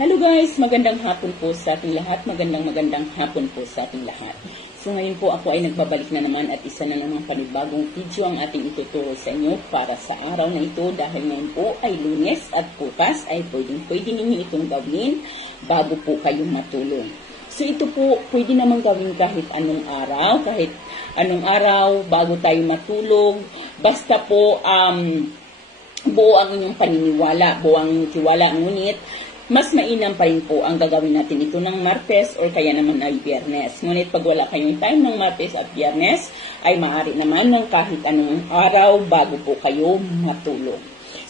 Hello guys, magandang hapon po sa ating lahat. Magandang magandang hapon po sa ating lahat. So ngayon po ako ay nagbabalik na naman at isa na namang panibagong video ang ating ituturo sa inyo para sa araw na ito dahil ngayon po ay lunes at bukas ay pwedeng pwede ninyo itong gawin bago po kayo matulog. So ito po pwede naman gawin kahit anong araw, kahit anong araw bago tayo matulog. Basta po um, buo ang inyong paniniwala, buo ang inyong tiwala. Ngunit, mas mainam pa rin po ang gagawin natin ito ng Martes or kaya naman ay Biyernes. Ngunit pag wala kayong time ng Martes at Biyernes, ay maaari naman ng kahit anong araw bago po kayo matulog.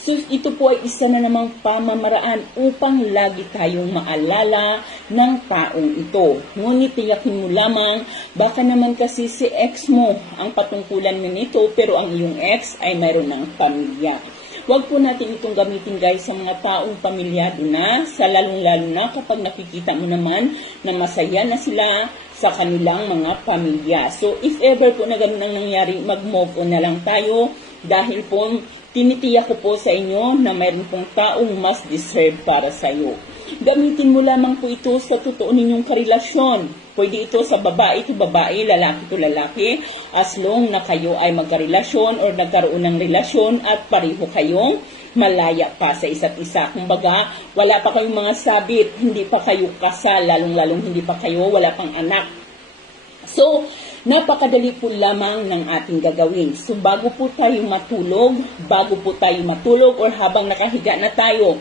So, ito po ay isa na namang pamamaraan upang lagi tayong maalala ng taong ito. Ngunit tiyakin mo lamang, baka naman kasi si ex mo ang patungkulan nito, pero ang iyong ex ay mayroon ng pamilya. Huwag po natin itong gamitin guys sa mga taong pamilyado na, sa lalong-lalo na kapag nakikita mo naman na masaya na sila sa kanilang mga pamilya. So, if ever po na ganun ang nangyari, mag-move on na lang tayo dahil po tinitiyak ko po sa inyo na mayroon pong taong mas deserve para sa iyo. Gamitin mo lamang po ito sa totoo ninyong karelasyon. Pwede ito sa babae to babae, lalaki to lalaki, as long na kayo ay magkarelasyon or nagkaroon ng relasyon at pareho kayong malaya pa sa isa't isa. Kumbaga, wala pa kayong mga sabit, hindi pa kayo kasal, lalong-lalong hindi pa kayo, wala pang anak. So, napakadali po lamang ng ating gagawin. So, bago po tayo matulog, bago po tayo matulog, or habang nakahiga na tayo,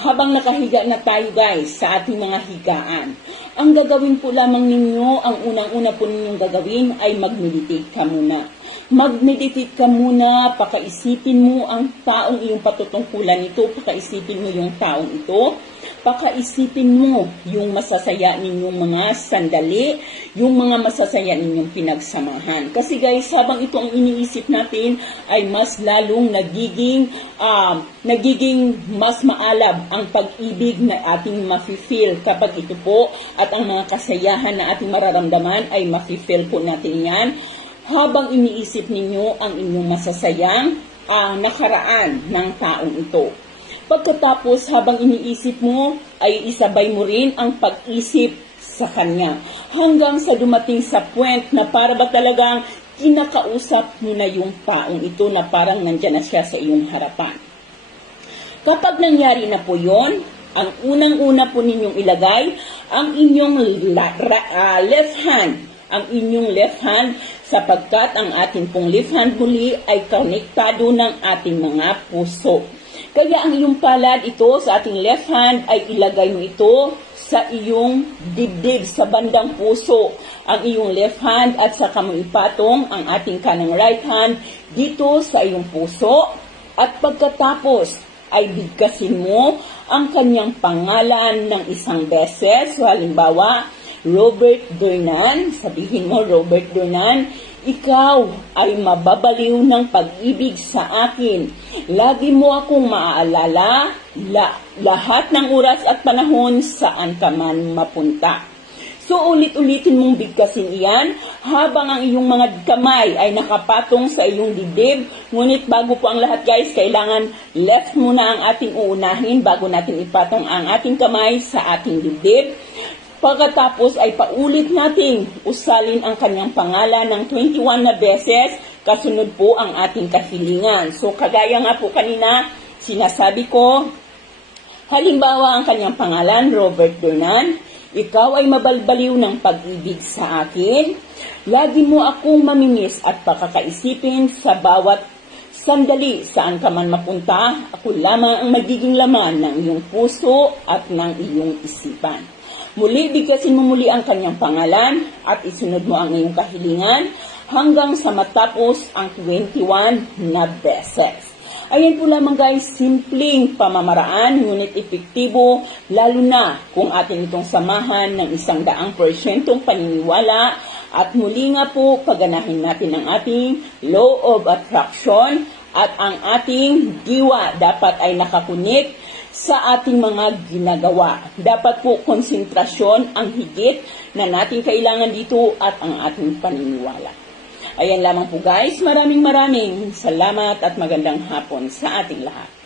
habang nakahiga na tayo guys sa ating mga higaan, ang gagawin po lamang ninyo, ang unang-una po ninyong gagawin ay mag-meditate ka muna. Mag-meditate ka muna, pakaisipin mo ang taong iyong patutungkulan nito, pakaisipin mo yung taong ito, pakaisipin mo yung masasaya ninyong mga sandali, yung mga masasaya ninyong pinagsamahan. Kasi guys, habang ito ang iniisip natin, ay mas lalong nagiging, um, nagiging mas maalab ang pag-ibig na ating mafe-feel kapag ito po at ang mga kasayahan na ating mararamdaman ay mafe-feel po natin yan habang iniisip ninyo ang inyong masasayang uh, nakaraan ng taong ito. Pagkatapos, habang iniisip mo, ay isabay mo rin ang pag-isip sa kanya. Hanggang sa dumating sa point na para ba talagang kinakausap mo na yung taong ito na parang nandyan na siya sa iyong harapan. Kapag nangyari na po yon, ang unang-una po ninyong ilagay ang inyong la, ra, uh, left hand ang inyong left hand sapagkat ang ating pong left hand muli ay konektado ng ating mga puso. Kaya ang iyong palad ito sa ating left hand ay ilagay mo ito sa iyong dibdib, sa bandang puso. Ang iyong left hand at saka mo ipatong ang ating kanang right hand dito sa iyong puso. At pagkatapos ay bigkasin mo ang kanyang pangalan ng isang beses. So halimbawa, Robert Dornan, sabihin mo, Robert Dornan, ikaw ay mababaliw ng pag-ibig sa akin. Lagi mo akong maaalala la, lahat ng oras at panahon saan ka man mapunta. So ulit-ulitin mong bigkasin iyan habang ang iyong mga kamay ay nakapatong sa iyong dibdib. Ngunit bago po ang lahat guys, kailangan left muna ang ating uunahin bago natin ipatong ang ating kamay sa ating dibdib. Pagkatapos ay paulit nating usalin ang kanyang pangalan ng 21 na beses, kasunod po ang ating kahilingan. So kagaya nga po kanina, sinasabi ko, halimbawa ang kanyang pangalan, Robert Dornan, ikaw ay mabalbaliw ng pag-ibig sa akin. Lagi mo akong mamimiss at pakakaisipin sa bawat sandali saan ka man mapunta. Ako lamang ang magiging laman ng iyong puso at ng iyong isipan. Muli bigkasin mo muli ang kanyang pangalan at isunod mo ang iyong kahilingan hanggang sa matapos ang 21 na beses. Ayan po lamang guys, simpleng pamamaraan, ngunit epektibo, lalo na kung ating itong samahan ng isang daang porsyentong paniniwala at muli nga po, paganahin natin ang ating law of attraction at ang ating diwa dapat ay nakakunik sa ating mga ginagawa. Dapat po konsentrasyon ang higit na nating kailangan dito at ang ating paniniwala. Ayan lamang po guys. Maraming maraming salamat at magandang hapon sa ating lahat.